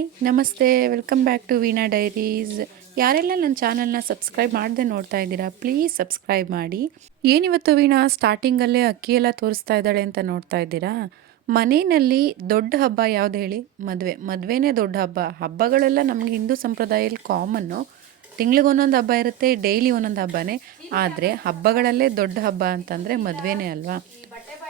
Hi, ನಮಸ್ತೆ, welcome back to Veena diaries. ಯಾರೆಲ್ಲ ನನ್ನ ಚಾನಲ್ನ ಸಬ್ಸ್ಕ್ರೈಬ್ ಮಾಡದೆ ನೋಡ್ತಾ ಇದ್ದೀರಾ, ಪ್ಲೀಸ್ ಸಬ್ಸ್ಕ್ರೈಬ್ ಮಾಡಿ. ಏನಿವತ್ತು ವೀಣಾ, ಸ್ಟಾರ್ಟಿಂಗಲ್ಲೇ ಅಕ್ಕಿ ಎಲ್ಲ ತೋರಿಸ್ತಾ ಇದ್ದಾಳೆ ಅಂತ ನೋಡ್ತಾ ಇದ್ದೀರಾ? ಮನೆಯಲ್ಲಿ ದೊಡ್ಡ ಹಬ್ಬ ಯಾವುದು ಹೇಳಿ? ಮದುವೆ. ಮದುವೆನೇ ದೊಡ್ಡ ಹಬ್ಬ. ಹಬ್ಬಗಳೆಲ್ಲ ನಮಗೆ ಹಿಂದೂ ಸಂಪ್ರದಾಯಲ್ಲಿ ಕಾಮನ್ನು. ತಿಂಗ್ಳಿಗೆ ಒಂದೊಂದು ಹಬ್ಬ ಇರುತ್ತೆ, ಡೈಲಿ ಒಂದೊಂದು ಹಬ್ಬನೇ. ಆದರೆ ಹಬ್ಬಗಳಲ್ಲೇ ದೊಡ್ಡ ಹಬ್ಬ ಅಂತಂದರೆ ಮದುವೆನೇ ಅಲ್ವಾ?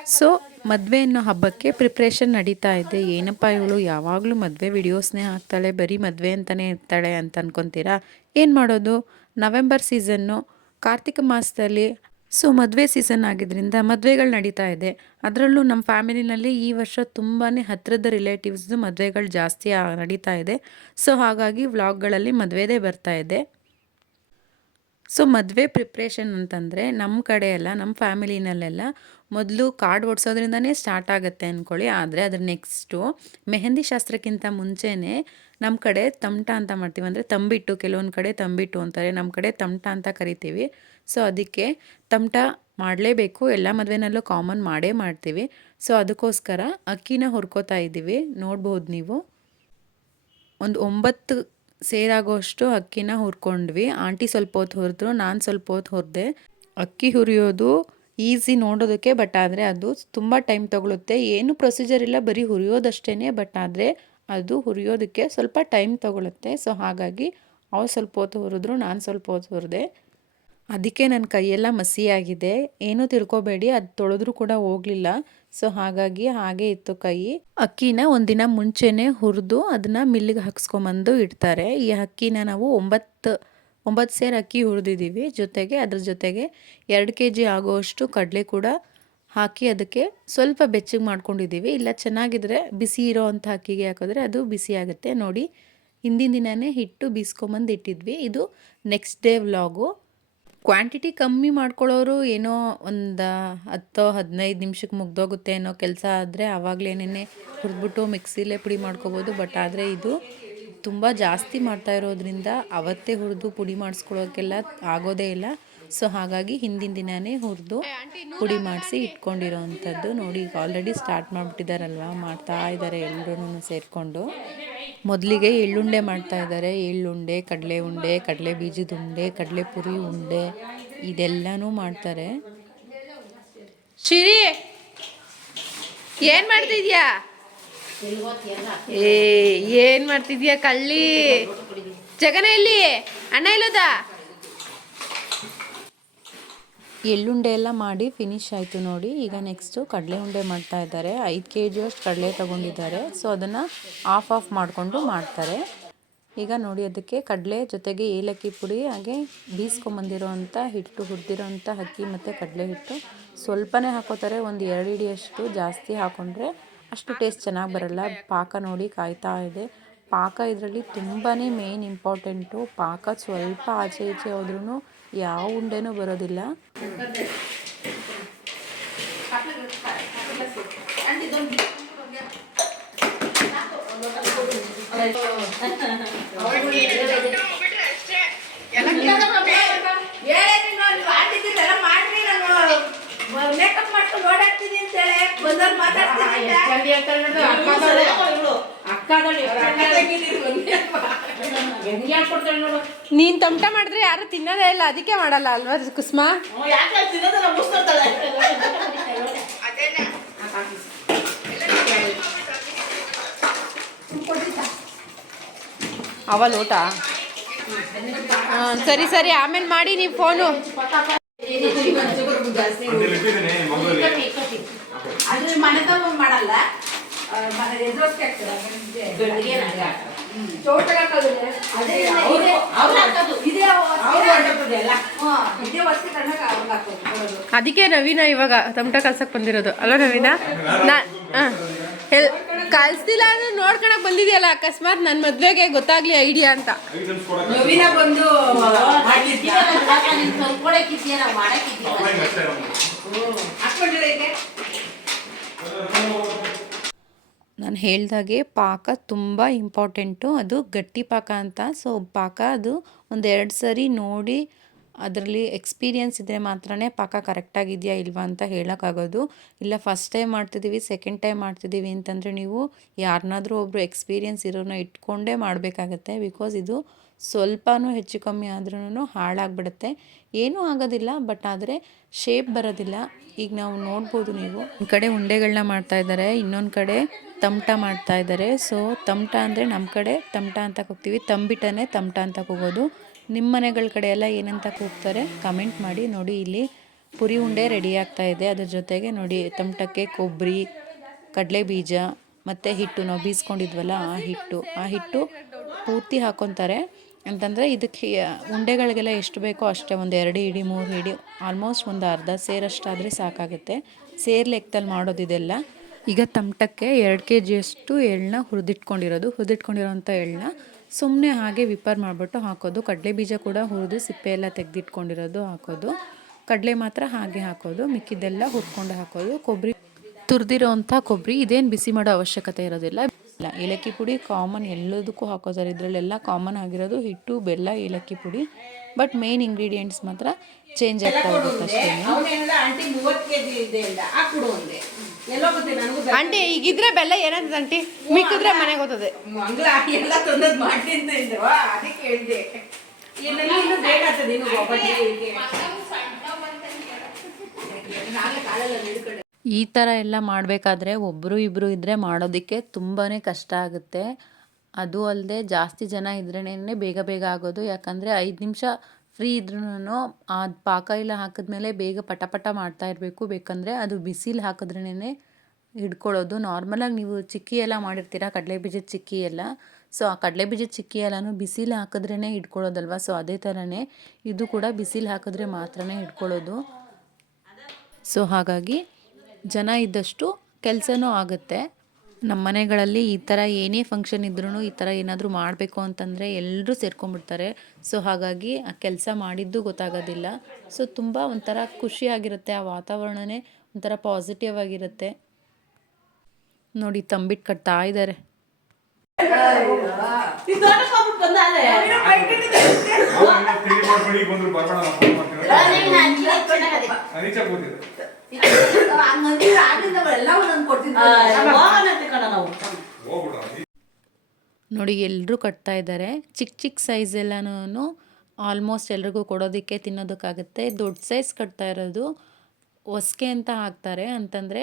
ಸೊ ಮದುವೆ ಅನ್ನೋ ಹಬ್ಬಕ್ಕೆ ಪ್ರಿಪ್ರೇಷನ್ ನಡೀತಾ ಇದೆ. ಏನಪ್ಪ ಇವಳು? ಯಾವಾಗಲೂ ಮದುವೆ ವಿಡಿಯೋಸ್ನೇ ಹಾಕ್ತಾಳೆ, ಬರೀ ಮದುವೆ ಅಂತಲೇ ಇರ್ತಾಳೆ ಅಂತ ಅನ್ಕೊತೀರಾ? ಏನು ಮಾಡೋದು? ನವೆಂಬರ್ ಸೀಸನ್ನು ಕಾರ್ತಿಕ ಮಾಸದಲ್ಲಿ ಸೊ ಮದುವೆ ಸೀಸನ್ ಆಗಿದ್ದರಿಂದ ಮದುವೆಗಳು ನಡೀತಾ ಇದೆ. ಅದರಲ್ಲೂ ನಮ್ಮ ಫ್ಯಾಮಿಲಿನಲ್ಲಿ ಈ ವರ್ಷ ತುಂಬಾ ಹತ್ತಿರದ ರಿಲೇಟಿವ್ಸ್ದು ಮದುವೆಗಳು ಜಾಸ್ತಿ ನಡೀತಾ ಇದೆ. ಸೊ ಹಾಗಾಗಿ ವ್ಲಾಗ್ಗಳಲ್ಲಿ ಮದುವೆದೇ ಬರ್ತಾ ಇದೆ. ಸೊ ಮದುವೆ ಪ್ರಿಪ್ರೇಷನ್ ಅಂತಂದರೆ ನಮ್ಮ ಕಡೆ ಎಲ್ಲ ನಮ್ಮ ಫ್ಯಾಮಿಲಿನಲ್ಲೆಲ್ಲ ಮೊದಲು ಕಾರ್ಡ್ ಓಡಿಸೋದ್ರಿಂದನೇ ಸ್ಟಾರ್ಟ್ ಆಗುತ್ತೆ ಅಂದ್ಕೊಳ್ಳಿ ಆದರೆ ಅದ್ರ ನೆಕ್ಸ್ಟು ಮೆಹಂದಿ ಶಾಸ್ತ್ರಕ್ಕಿಂತ ಮುಂಚೆನೇ ನಮ್ಮ ಕಡೆ ತಮಟ ಅಂತ ಮಾಡ್ತೀವಿ. ಅಂದರೆ ತಂಬಿಟ್ಟು, ಕೆಲವೊಂದು ಕಡೆ ತಂಬಿಟ್ಟು ಅಂತಾರೆ. ನಮ್ಮ ಕಡೆ ತಮಟ ಅಂತ ಕರಿತೀವಿ. ಸೊ ಅದಕ್ಕೆ ತಮಟ ಮಾಡಲೇಬೇಕು. ಎಲ್ಲ ಮದುವೆನಲ್ಲೂ ಕಾಮನ್ ಮಾಡೇ ಮಾಡ್ತೀವಿ. ಸೊ ಅದಕ್ಕೋಸ್ಕರ ಅಕ್ಕಿನ ಹುರ್ಕೋತಾ ಇದ್ದೀವಿ ನೋಡ್ಬೋದು ನೀವು. ಒಂದು ಒಂಬತ್ತು ಸೇರಾಗೋಷ್ಟು ಅಕ್ಕಿನ ಹುರ್ಕೊಂಡ್ವಿ. ಆಂಟಿ ಸ್ವಲ್ಪ ಹೊತ್ತು ಹುರಿದ್ರು, ನಾನು ಸ್ವಲ್ಪ ಹೊತ್ತು ಹುರಿದೆ. ಅಕ್ಕಿ ಹುರಿಯೋದು ಈಸಿ ನೋಡೋದಕ್ಕೆ, ಬಟ್ ಆದರೆ ಅದು ತುಂಬ ಟೈಮ್ ತಗೊಳುತ್ತೆ. ಏನು ಪ್ರೊಸೀಜರ್ ಇಲ್ಲ, ಬರೀ ಹುರಿಯೋದಷ್ಟೇ ಬಟ್ ಆದರೆ ಅದು ಹುರಿಯೋದಕ್ಕೆ ಸ್ವಲ್ಪ ಟೈಮ್ ತಗೊಳುತ್ತೆ. ಸೊ ಹಾಗಾಗಿ ಅವ್ರು ಸ್ವಲ್ಪ ಹೊತ್ತು ಹುರಿದ್ರು, ನಾನು ಸ್ವಲ್ಪ ಹೊತ್ತು ಹುರಿದೆ. ಅದಕ್ಕೆ ನನ್ನ ಕೈಯೆಲ್ಲ ಮಸಿಯಾಗಿದೆ. ಏನೂ ತಿಳ್ಕೊಬೇಡಿ, ಅದು ತೊಳೆದ್ರೂ ಕೂಡ ಹೋಗಲಿಲ್ಲ. ಸೊ, ಹಾಗಾಗಿ ಹಾಗೆ ಇತ್ತು ಕೈ. ಅಕ್ಕಿನ ಒಂದಿನ ಮುಂಚೆನೇ ಹುರಿದು ಅದನ್ನು ಮಿಲ್ಲಿಗೆ ಹಾಕ್ಸ್ಕೊಂಬಂದು ಇಡ್ತಾರೆ. ಈ ಅಕ್ಕಿನ ನಾವು ಒಂಬತ್ತು ಒಂಬತ್ತು ಸೇರು ಅಕ್ಕಿ ಹುರಿದಿದ್ದೀವಿ ಜೊತೆಗೆ, ಅದ್ರ ಜೊತೆಗೆ ಎರಡು ಕೆ ಜಿ ಆಗುವಷ್ಟು ಕಡಲೆ ಕೂಡ ಹಾಕಿ ಅದಕ್ಕೆ ಸ್ವಲ್ಪ ಬೆಚ್ಚಗೆ ಮಾಡ್ಕೊಂಡಿದ್ದೀವಿ ಇಲ್ಲ, ಚೆನ್ನಾಗಿದ್ರೆ ಬಿಸಿ ಇರೋ ಅಂಥ ಅಕ್ಕಿಗೆ ಹಾಕಿದ್ರೆ ಅದು ಬಿಸಿ ಆಗುತ್ತೆ. ನೋಡಿ, ಹಿಂದಿನ ದಿನವೇ ಹಿಟ್ಟು ಬೀಸ್ಕೊಂಬಂದು ಇಟ್ಟಿದ್ವಿ. ಇದು ನೆಕ್ಸ್ಟ್ ಡೇ ವ್ಲಾಗು. ಕ್ವಾಂಟಿಟಿ ಕಮ್ಮಿ ಮಾಡ್ಕೊಳ್ಳೋರು ಏನೋ ಒಂದು ಹತ್ತೋ ಹದಿನೈದು ನಿಮಿಷಕ್ಕೆ ಮುಗ್ದೋಗುತ್ತೆ ಅನ್ನೋ ಕೆಲಸ ಆದರೆ ಆವಾಗಲೇನೇ ಹುರಿದ್ಬಿಟ್ಟು ಮಿಕ್ಸಿಲೇ ಪುಡಿ ಮಾಡ್ಕೋಬೋದು. ಬಟ್ ಆದರೆ ಇದು ತುಂಬ ಜಾಸ್ತಿ ಮಾಡ್ತಾ ಇರೋದ್ರಿಂದ ಅವತ್ತೇ ಹುರಿದು ಪುಡಿ ಮಾಡಿಸ್ಕೊಳ್ಳೋಕ್ಕೆಲ್ಲ ಆಗೋದೇ ಇಲ್ಲ. ಸೊ ಹಾಗಾಗಿ ಹಿಂದಿನ ದಿನವೇ ಹುರಿದು ಪುಡಿ ಮಾಡಿಸಿ ಇಟ್ಕೊಂಡಿರೋ ಅಂಥದ್ದು ನೋಡಿ ಈಗ ಆಲ್ರೆಡಿ ಸ್ಟಾರ್ಟ್ ಮಾಡಿಬಿಟ್ಟಿದ್ದಾರಲ್ವ ಮಾಡ್ತಾ ಇದ್ದಾರೆ ಎಲ್ಲರೂ ಸೇರಿಕೊಂಡು. ಮೊದಲಿಗೆ ಎಳ್ಳುಂಡೆ ಮಾಡ್ತಾ ಇದ್ದಾರೆ. ಎಳ್ಳುಂಡೆ, ಕಡಲೆ ಉಂಡೆ, ಕಡಲೆ ಬೀಜದ ಉಂಡೆ, ಕಡಲೆ ಪುರಿ ಉಂಡೆ, ಇದೆಲ್ಲನೂ ಮಾಡ್ತಾರೆ. ಶಿರಿ, ಏನ್ ಮಾಡ್ತಿದ್ಯಾ? ಏ, ಏನ್ ಮಾಡ್ತಿದ್ಯಾ ಕಳ್ಳಿ? ಜಗನ ಇಲ್ಲಿ ಅಣ್ಣ ಇಲ್ಲದ ಎಳ್ಳುಂಡೆ ಎಲ್ಲ ಮಾಡಿ ಫಿನಿಶ್ ಆಯಿತು ನೋಡಿ. ಈಗ ನೆಕ್ಸ್ಟು ಕಡಲೆ ಉಂಡೆ ಮಾಡ್ತಾ ಇದ್ದಾರೆ. ಐದು ಕೆ ಜಿಯಷ್ಟು ಕಡಲೆ ತಗೊಂಡಿದ್ದಾರೆ. ಸೊ ಅದನ್ನು ಆಫ್ ಆಫ್ ಮಾಡಿಕೊಂಡು ಮಾಡ್ತಾರೆ. ಈಗ ನೋಡಿ ಅದಕ್ಕೆ ಕಡಲೆ ಜೊತೆಗೆ ಏಲಕ್ಕಿ ಪುಡಿ, ಹಾಗೆ ಬೀಸ್ಕೊಂಬಂದಿರೋ ಅಂಥ ಹಿಟ್ಟು, ಹುರಿದಿರೋ ಅಕ್ಕಿ ಮತ್ತು ಕಡಲೆ ಹಿಟ್ಟು. ಸ್ವಲ್ಪನೇ ಹಾಕೋತಾರೆ. ಒಂದು ಎರಡು ಹಿಡಿಯಷ್ಟು ಜಾಸ್ತಿ ಹಾಕೊಂಡ್ರೆ ಅಷ್ಟು ಟೇಸ್ಟ್ ಚೆನ್ನಾಗಿ ಬರಲ್ಲ. ಪಾಕ ನೋಡಿ ಕಾಯ್ತಾ ಇದೆ. ಪಾಕ ಇದರಲ್ಲಿ ತುಂಬಾ ಮೇನ್ ಇಂಪಾರ್ಟೆಂಟು ಪಾಕ ಸ್ವಲ್ಪ ಆಚೆ ಈಚೆ ಹೋದ್ರೂ ಯಾವ ಉಂಡೆನೂ ಬರೋದಿಲ್ಲ. ಮೇಕಪ್ ಮಾಡ್ಕೊಂಡು ಓಡಾಡ್ತೀನಿ ಅಂತೇಳಿ. ಬಂದವ್ರು ಮಾತಾಡ್ತೀನಿ ನೀನು ತಮಟ ಮಾಡಿದ್ರೆ ಯಾರು ತಿನ್ನೋದೇ ಇಲ್ಲ ಅದಕ್ಕೆ ಮಾಡಲ್ಲ ಅಲ್ವಾ ಕುಸ್ಮಾ? ಅವ ಲೋಟ ಸರಿ ಸರಿ ಆಮೇಲೆ ಮಾಡಿ ನೀವು ಫೋನು. ಮಾಡಲ್ಲ. ಅದಕ್ಕೆ ನವೀನ ಇವಾಗ ತಮಟ ಕಲ್ಸಕ್ ಬಂದಿರೋದು. ಅಲ್ಲ ನವೀನ? ನಾ ಹಾಂ. ಹೆಲ್ ಕಲ್ಸ್ತಿಲ್ಲ ಅಂದ್ರೆ ನೋಡ್ಕೊಳಕ್ ಬಂದಿದೆಯಲ್ಲ ಅಕಸ್ಮಾತ್ ನನ್ನ ಮದ್ವೆಗೆ ಗೊತ್ತಾಗ್ಲಿ ಐಡಿಯಾ ಅಂತ. ನವೀನ ಬಂದು ನಾನು ಹೇಳ್ದಾಗೆ ಪಾಕ ತುಂಬ ಇಂಪಾರ್ಟೆಂಟು. ಅದು ಗಟ್ಟಿ ಪಾಕ ಅಂತ. ಸೊ, ಪಾಕ ಅದು ಒಂದು ಎರಡು ಸರಿ ನೋಡಿ ಅದರಲ್ಲಿ ಎಕ್ಸ್ಪೀರಿಯನ್ಸ್ ಇದ್ದರೆ ಮಾತ್ರನೇ ಪಾಕ ಕರೆಕ್ಟಾಗಿದೆಯಾ ಇಲ್ವಾ ಅಂತ ಹೇಳೋಕ್ಕಾಗೋದು. ಇಲ್ಲ, ಫಸ್ಟ್ ಟೈಮ್ ಮಾಡ್ತಿದ್ದೀವಿ, ಸೆಕೆಂಡ್ ಟೈಮ್ ಮಾಡ್ತಿದ್ದೀವಿ ಅಂತಂದರೆ ನೀವು ಯಾರನ್ನಾದರೂ ಒಬ್ಬರು ಎಕ್ಸ್ಪೀರಿಯೆನ್ಸ್ ಇರೋನ ಇಟ್ಕೊಂಡೇ ಮಾಡಬೇಕಾಗತ್ತೆ. ಬಿಕಾಸ್ ಇದು ಸ್ವಲ್ಪನೂ ಹೆಚ್ಚು ಕಮ್ಮಿ ಆದ್ರೂ ಹಾಳಾಗ್ಬಿಡುತ್ತೆ. ಏನೂ ಆಗೋದಿಲ್ಲ, ಬಟ್ ಆದರೆ ಶೇಪ್ ಬರೋದಿಲ್ಲ. ಈಗ ನಾವು ನೋಡ್ಬೋದು ನೀವು. ಒಂದು ಕಡೆ ಉಂಡೆಗಳನ್ನ ಮಾಡ್ತಾ ಇದ್ದಾರೆ, ಇನ್ನೊಂದು ಕಡೆ ತಮಟ ಮಾಡ್ತಾ ಇದ್ದಾರೆ. ಸೊ ತಮಟ ಅಂದರೆ ನಮ್ಮ ಕಡೆ ತಮಟ ಅಂತ ಕೂಗ್ತೀವಿ. ತಂಬಿಟನೇ ತಮಟ ಅಂತ ಕೂಗೋದು. ನಿಮ್ಮ ಮನೆಗಳ ಕಡೆ ಎಲ್ಲ ಏನಂತ ಕೂಗ್ತಾರೆ ಕಮೆಂಟ್ ಮಾಡಿ ನೋಡಿ ಇಲ್ಲಿ. ಪುರಿ ಉಂಡೆ ರೆಡಿ ಆಗ್ತಾ ಇದೆ. ಅದ್ರ ಜೊತೆಗೆ ನೋಡಿ, ತಮಟಕ್ಕೆ ಕೊಬ್ಬರಿ ಕಡಲೆ ಬೀಜ, ಮತ್ತು ಹಿಟ್ಟು. ನಾವು ಬೀಸ್ಕೊಂಡಿದ್ವಲ್ಲ ಆ ಹಿಟ್ಟು. ಆ ಹಿಟ್ಟು ಪೂರ್ತಿ ಹಾಕ್ಕೊತಾರೆ ಅಂತಂದರೆ ಇದಕ್ಕೆ ಉಂಡೆಗಳಿಗೆಲ್ಲ ಎಷ್ಟು ಬೇಕೋ ಅಷ್ಟೇ, ಒಂದು ಎರಡು ಹಿಡಿ, ಮೂರು ಇಡಿ ಆಲ್ಮೋಸ್ಟ್ ಒಂದು ಅರ್ಧ ಸೇರಷ್ಟಾದರೆ ಸಾಕಾಗುತ್ತೆ. ಸೇರ್ ಲೆಕ್ಕದಲ್ಲಿ ಮಾಡೋದಿದೆಲ್ಲ ಈಗ ತಮಟಕ್ಕೆ ಎರಡು ಕೆ ಜಿಯಷ್ಟು ಎಳ್ಳನ್ನ ಹುರಿದಿಟ್ಕೊಂಡಿರೋದು. ಹುರಿದಿಟ್ಕೊಂಡಿರೋಂಥ ಎಳ್ಳನ್ನ ಸುಮ್ಮನೆ ಹಾಗೆ ವಿಪರ್ ಮಾಡಿಬಿಟ್ಟು ಹಾಕೋದು. ಕಡಲೆ ಬೀಜ ಕೂಡ ಹುರಿದು ಸಿಪ್ಪೆ ಎಲ್ಲ ತೆಗೆದಿಟ್ಕೊಂಡಿರೋದು ಹಾಕೋದು. ಕಡಲೆ ಮಾತ್ರ ಹಾಗೆ ಹಾಕೋದು. ಮಿಕ್ಕಿದ್ದೆಲ್ಲ ಹುರ್ಕೊಂಡು ಹಾಕೋದು. ಕೊಬ್ಬರಿ ತುರಿದಿರೋವಂಥ ಕೊಬ್ಬರಿ ಇದೇನು ಬಿಸಿ ಮಾಡೋ ಅವಶ್ಯಕತೆ ಇರೋದಿಲ್ಲ. ಇಲ್ಲ. ಏಲಕ್ಕಿ ಪುಡಿ ಕಾಮನ್ ಎಲ್ಲದಕ್ಕೂ ಹಾಕೋತಾರೆ ಇದರಲ್ಲೆಲ್ಲ ಕಾಮನ್ ಆಗಿರೋದು ಹಿಟ್ಟು ಬೆಲ್ಲ ಏಲಕ್ಕಿ ಪುಡಿ. ಬಟ್ ಮೇನ್ ಇಂಗ್ರೀಡಿಯೆಂಟ್ಸ್ ಮಾತ್ರ ಚೇಂಜ್ ಆಗ್ತಾ ಹೋಗುತ್ತೆ ಅಷ್ಟೇ ಆಂಟಿ ಈಗಿದ್ರೆ ಬೆಲ್ಲ ಏನಂತ ಆಂಟಿ? ಮಿಕ್ಕಿದ್ರೆ ಮನೆಗೆ ಹೋಗ್ತದೆ. ಮಂಗಳ ಎಲ್ಲ ತಂದದ್ ಮಾಡಿ ಅಂತ ಇದ್ರು. ಅದಕ್ಕೆ ಈ ಥರ ಎಲ್ಲ ಮಾಡಬೇಕಾದ್ರೆ ಒಬ್ಬರು ಇಬ್ಬರು ಇದ್ದರೆ ಮಾಡೋದಕ್ಕೆ ತುಂಬಾ ಕಷ್ಟ ಆಗುತ್ತೆ. ಅದು ಅಲ್ಲದೆ ಜಾಸ್ತಿ ಜನ ಇದ್ರೇನೆ ಬೇಗ ಬೇಗ ಆಗೋದು. ಯಾಕಂದರೆ ಐದು ನಿಮಿಷ ಫ್ರೀ ಇದ್ರೂ ಆ ಪಾಕ ಎಲ್ಲ ಹಾಕಿದ್ಮೇಲೆ ಬೇಗ ಪಟ ಪಟ ಮಾಡ್ತಾ ಇರಬೇಕು. ಬೇಕಂದರೆ ಅದು ಬಿಸಿಲು ಹಾಕಿದ್ರೇ ಹಿಡ್ಕೊಳ್ಳೋದು. ನಾರ್ಮಲಾಗಿ ನೀವು ಚಿಕ್ಕಿ ಎಲ್ಲ ಮಾಡಿರ್ತೀರ ಕಡಲೆ ಬೀಜದ ಚಿಕ್ಕಿ ಎಲ್ಲ. ಸೊ ಆ ಕಡಲೆ ಬೀಜದ ಚಿಕ್ಕಿ ಎಲ್ಲನೂ ಬಿಸಿಲು ಹಾಕಿದ್ರೇ ಹಿಡ್ಕೊಳ್ಳೋದಲ್ವ? ಸೊ ಅದೇ ಥರನೇ ಇದು ಕೂಡ ಬಿಸಿಲು ಹಾಕಿದ್ರೆ ಮಾತ್ರನೇ ಹಿಡ್ಕೊಳ್ಳೋದು. ಸೊ ಹಾಗಾಗಿ ಜನ ಇದ್ದಷ್ಟು ಕೆಲಸನೂ ಆಗುತ್ತೆ. ನಮ್ಮ ಮನೆಗಳಲ್ಲಿ ಈ ಥರ ಏನೇ ಫಂಕ್ಷನ್ ಇದ್ರೂ ಈ ಥರ ಏನಾದರೂ ಮಾಡಬೇಕು ಅಂತಂದರೆ ಎಲ್ಲರೂ ಸೇರ್ಕೊಂಡ್ಬಿಡ್ತಾರೆ. ಸೊ ಹಾಗಾಗಿ ಆ ಕೆಲಸ ಮಾಡಿದ್ದು ಗೊತ್ತಾಗೋದಿಲ್ಲ. ಸೊ ತುಂಬ ಒಂಥರ ಖುಷಿಯಾಗಿರುತ್ತೆ ಆ ವಾತಾವರಣವೇ ಒಂಥರ ಪಾಸಿಟಿವ್ ಆಗಿರುತ್ತೆ. ನೋಡಿ ತಂಬಿಟ್ಟು ಕಟ್ತಾ ಇದ್ದಾರೆ ನೋಡಿ ಎಲ್ಲರೂ ಕಟ್ತಾ ಇದ್ದಾರೆ. ಚಿಕ್ಕ ಚಿಕ್ಕ ಸೈಜ್ ಎಲ್ಲನೂ ಆಲ್ಮೋಸ್ಟ್ ಎಲ್ರಿಗೂ ಕೊಡೋದಕ್ಕೆ ತಿನ್ನೋದಕ್ಕಾಗುತ್ತೆ. ದೊಡ್ಡ ಸೈಜ್ ಕಟ್ತಾ ಇರೋದು. ಹೊಸ್ಕೆ ಅಂತ ಹಾಕ್ತಾರೆ. ಅಂತಂದರೆ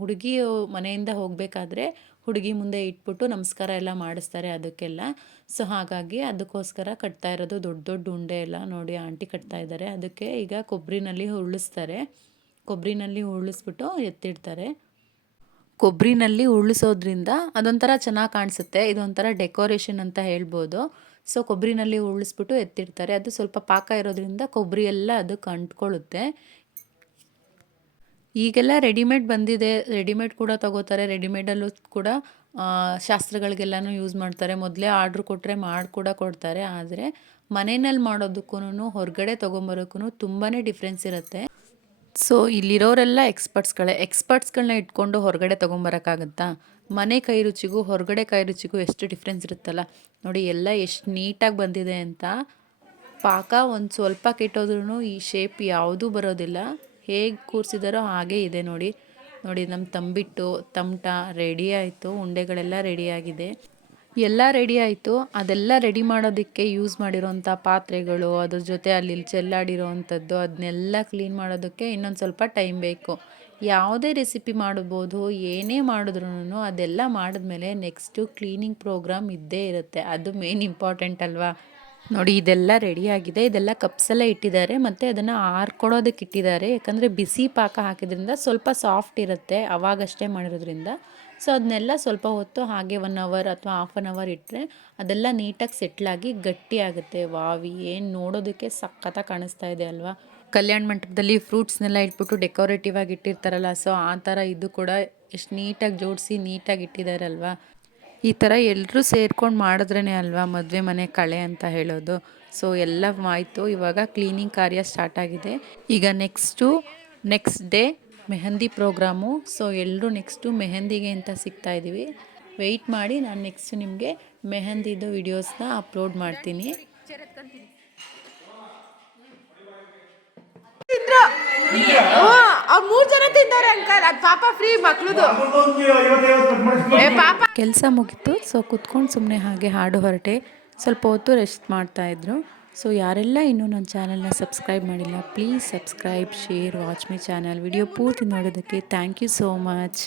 ಹುಡುಗಿ ಮನೆಯಿಂದ ಹೋಗಬೇಕಾದ್ರೆ ಹುಡುಗಿ ಮುಂದೆ ಇಟ್ಬಿಟ್ಟು ನಮಸ್ಕಾರ ಎಲ್ಲ ಮಾಡಿಸ್ತಾರೆ ಅದಕ್ಕೆಲ್ಲ. ಸೊ ಹಾಗಾಗಿ ಅದಕ್ಕೋಸ್ಕರ ಕಟ್ತಾ ಇರೋದು ದೊಡ್ಡ ದೊಡ್ಡ ಉಂಡೆ ಎಲ್ಲ ನೋಡಿ, ಆಂಟಿ ಕಟ್ತಾ ಇದ್ದಾರೆ. ಅದಕ್ಕೆ ಈಗ ಕೊಬ್ಬರಿನಲ್ಲಿ ಉರುಳಿಸ್ತಾರೆ ಕೊಬ್ಬರಿನಲ್ಲಿ ಉರುಳಿಸ್ಬಿಟ್ಟು ಎತ್ತಿಡ್ತಾರೆ. ಕೊಬ್ಬರಿನಲ್ಲಿ ಉರುಳಿಸೋದ್ರಿಂದ ಅದೊಂಥರ ಚೆನ್ನಾಗಿ ಕಾಣಿಸುತ್ತೆ. ಇದೊಂಥರ ಡೆಕೋರೇಷನ್ ಅಂತ ಹೇಳ್ಬೋದು. ಸೊ ಕೊಬ್ಬರಿನಲ್ಲಿ ಉರುಳಿಸ್ಬಿಟ್ಟು ಎತ್ತಿಡ್ತಾರೆ. ಅದು ಸ್ವಲ್ಪ ಪಾಕ ಇರೋದ್ರಿಂದ ಕೊಬ್ಬರಿ ಎಲ್ಲ ಅದಕ್ಕೆ ಅಂಟ್ಕೊಳ್ಳುತ್ತೆ. ಈಗೆಲ್ಲ ರೆಡಿಮೇಡ್ ಬಂದಿದೆ. ರೆಡಿಮೇಡ್ ಕೂಡ ತಗೋತಾರೆ. ರೆಡಿಮೇಡಲ್ಲೂ ಕೂಡ ಶಾಸ್ತ್ರಗಳಿಗೆಲ್ಲನೂ ಯೂಸ್ ಮಾಡ್ತಾರೆ. ಮೊದಲೇ ಆರ್ಡ್ರ್ ಕೊಟ್ಟರೆ ಮಾಡಿ ಕೂಡ ಕೊಡ್ತಾರೆ. ಆದರೆ ಮನೆಯಲ್ಲಿ ಮಾಡೋದಕ್ಕೂ ಹೊರಗಡೆ ತೊಗೊಂಬರೋಕ್ಕೂ ತುಂಬಾ ಡಿಫ್ರೆನ್ಸ್ ಇರುತ್ತೆ. ಸೊ ಇಲ್ಲಿರೋರೆಲ್ಲ ಎಕ್ಸ್ಪರ್ಟ್ಸ್ಗಳೇ ಎಕ್ಸ್ಪರ್ಟ್ಸ್ಗಳನ್ನ ಇಟ್ಕೊಂಡು ಹೊರಗಡೆ ತೊಗೊಂಬರೋಕ್ಕಾಗುತ್ತಾ? ಮನೆ ಕೈ ರುಚಿಗೂ ಹೊರಗಡೆ ಕೈ ರುಚಿಗೂ ಎಷ್ಟು ಡಿಫ್ರೆನ್ಸ್ ಇರುತ್ತಲ್ಲ? ನೋಡಿ, ಎಲ್ಲ ಎಷ್ಟು ನೀಟಾಗಿ ಬಂದಿದೆ ಅಂತ ಪಾಕ ಒಂದು ಸ್ವಲ್ಪ ಕೆಟ್ಟೋದ್ರೂ ಈ ಶೇಪ್ ಯಾವುದೂ ಬರೋದಿಲ್ಲ. ಹೇಗೆ ಕೂರಿಸಿದಾರೋ ಹಾಗೇ ಇದೆ ನೋಡಿ. ನೋಡಿ ನಮ್ಮ ತಂಬಿಟ್ಟು ತಮಟ ರೆಡಿ ಆಯಿತು. ಉಂಡೆಗಳೆಲ್ಲ ರೆಡಿಯಾಗಿದೆ ಎಲ್ಲ ರೆಡಿ ಆಯಿತು. ಅದೆಲ್ಲ ರೆಡಿ ಮಾಡೋದಕ್ಕೆ ಯೂಸ್ ಮಾಡಿರೋಂಥ ಪಾತ್ರೆಗಳು, ಅದ್ರ ಜೊತೆ ಅಲ್ಲಿ ಚೆಲ್ಲಾಡಿರೋ ಅಂಥದ್ದು ಅದನ್ನೆಲ್ಲ ಕ್ಲೀನ್ ಮಾಡೋದಕ್ಕೆ ಇನ್ನೊಂದು ಸ್ವಲ್ಪ ಟೈಮ್ ಬೇಕು. ಯಾವುದೇ ರೆಸಿಪಿ ಮಾಡ್ಬೋದು, ಏನೇ ಮಾಡಿದ್ರೂ ಅದೆಲ್ಲ ಮಾಡಿದ್ಮೇಲೆ ನೆಕ್ಸ್ಟು ಕ್ಲೀನಿಂಗ್ ಪ್ರೋಗ್ರಾಮ್ ಇದ್ದೇ ಇರುತ್ತೆ. ಅದು ಮೇನ್ ಇಂಪಾರ್ಟೆಂಟ್ ಅಲ್ವಾ? ನೋಡಿ, ಇದೆಲ್ಲ ರೆಡಿಯಾಗಿದೆ ಇದೆಲ್ಲ ಕಪ್ಸೆಲ್ಲ ಇಟ್ಟಿದ್ದಾರೆ. ಮತ್ತು ಅದನ್ನು ಆರ್ಕೊಡೋದಕ್ಕೆ ಇಟ್ಟಿದ್ದಾರೆ. ಯಾಕಂದರೆ ಬಿಸಿ ಪಾಕ ಹಾಕಿದ್ರಿಂದ ಸ್ವಲ್ಪ ಸಾಫ್ಟ್ ಇರುತ್ತೆ. ಅವಾಗಷ್ಟೇ ಮಾಡಿರೋದ್ರಿಂದ. ಸೊ ಅದನ್ನೆಲ್ಲ ಸ್ವಲ್ಪ ಹೊತ್ತು ಹಾಗೆ ಒನ್ ಅವರ್ ಅಥವಾ ಹಾಫ್ ಆನ್ ಅವರ್ ಇಟ್ಟರೆ ಅದೆಲ್ಲ ನೀಟಾಗಿ ಸೆಟ್ಲಾಗಿ ಗಟ್ಟಿ ಆಗುತ್ತೆ. ವಾವಿ, ಏನು ನೋಡೋದಕ್ಕೆ ಸಖತ್ತಾಗಿ ಕಾಣಿಸ್ತಾ ಇದೆ ಅಲ್ವಾ? ಕಲ್ಯಾಣ ಮಂಟಪದಲ್ಲಿ ಫ್ರೂಟ್ಸ್ನೆಲ್ಲ ಇಟ್ಬಿಟ್ಟು ಡೆಕೋರೇಟಿವ್ ಆಗಿ ಇಟ್ಟಿರ್ತಾರಲ್ಲ, ಸೊ ಆ ಥರ ಇದು ಕೂಡ ಎಷ್ಟು ನೀಟಾಗಿ ಜೋಡಿಸಿ ನೀಟಾಗಿ ಇಟ್ಟಿದ್ದಾರಲ್ವಾ ಈ ಥರ ಎಲ್ಲರೂ ಸೇರ್ಕೊಂಡು ಮಾಡಿದ್ರೇ ಅಲ್ವಾ ಮದುವೆ ಮನೆ ಕಳೆ ಅಂತ ಹೇಳೋದು. ಸೊ ಎಲ್ಲ ಆಯಿತು. ಇವಾಗ ಕ್ಲೀನಿಂಗ್ ಕಾರ್ಯ ಸ್ಟಾರ್ಟ್ ಆಗಿದೆ. ಈಗ next next day mehendi programme. So ಎಲ್ಲರೂ ನೆಕ್ಸ್ಟು ಮೆಹಂದಿಗೆ ಅಂತ ಸಿಗ್ತಾ ಇದ್ದೀವಿ ವೆಯ್ಟ್ ಮಾಡಿ ನಾನು ನೆಕ್ಸ್ಟ್ ನಿಮಗೆ ಮೆಹಂದಿದು ವಿಡಿಯೋಸ್ನ ಅಪ್ಲೋಡ್ ಮಾಡ್ತೀನಿ. ಕೆಲಸ ಮುಗಿತು. ಸೊ ಕುತ್ಕೊಂಡು ಸುಮ್ಮನೆ ಹಾಗೆ ಹಾಡು ಹೊರಟೆ. ಸ್ವಲ್ಪ ಹೊತ್ತು ರೆಸ್ಟ್ ಮಾಡ್ತಾಯಿದ್ರು ಸೊ ಯಾರೆಲ್ಲ ಇನ್ನೂ ನನ್ನ ಚಾನಲ್ನ ಸಬ್ಸ್ಕ್ರೈಬ್ ಮಾಡಿಲ್ಲ please subscribe share watch my channel video ಪೂರ್ತಿ ನೋಡೋದಕ್ಕೆ ಥ್ಯಾಂಕ್ ಯು ಸೋ ಮಚ್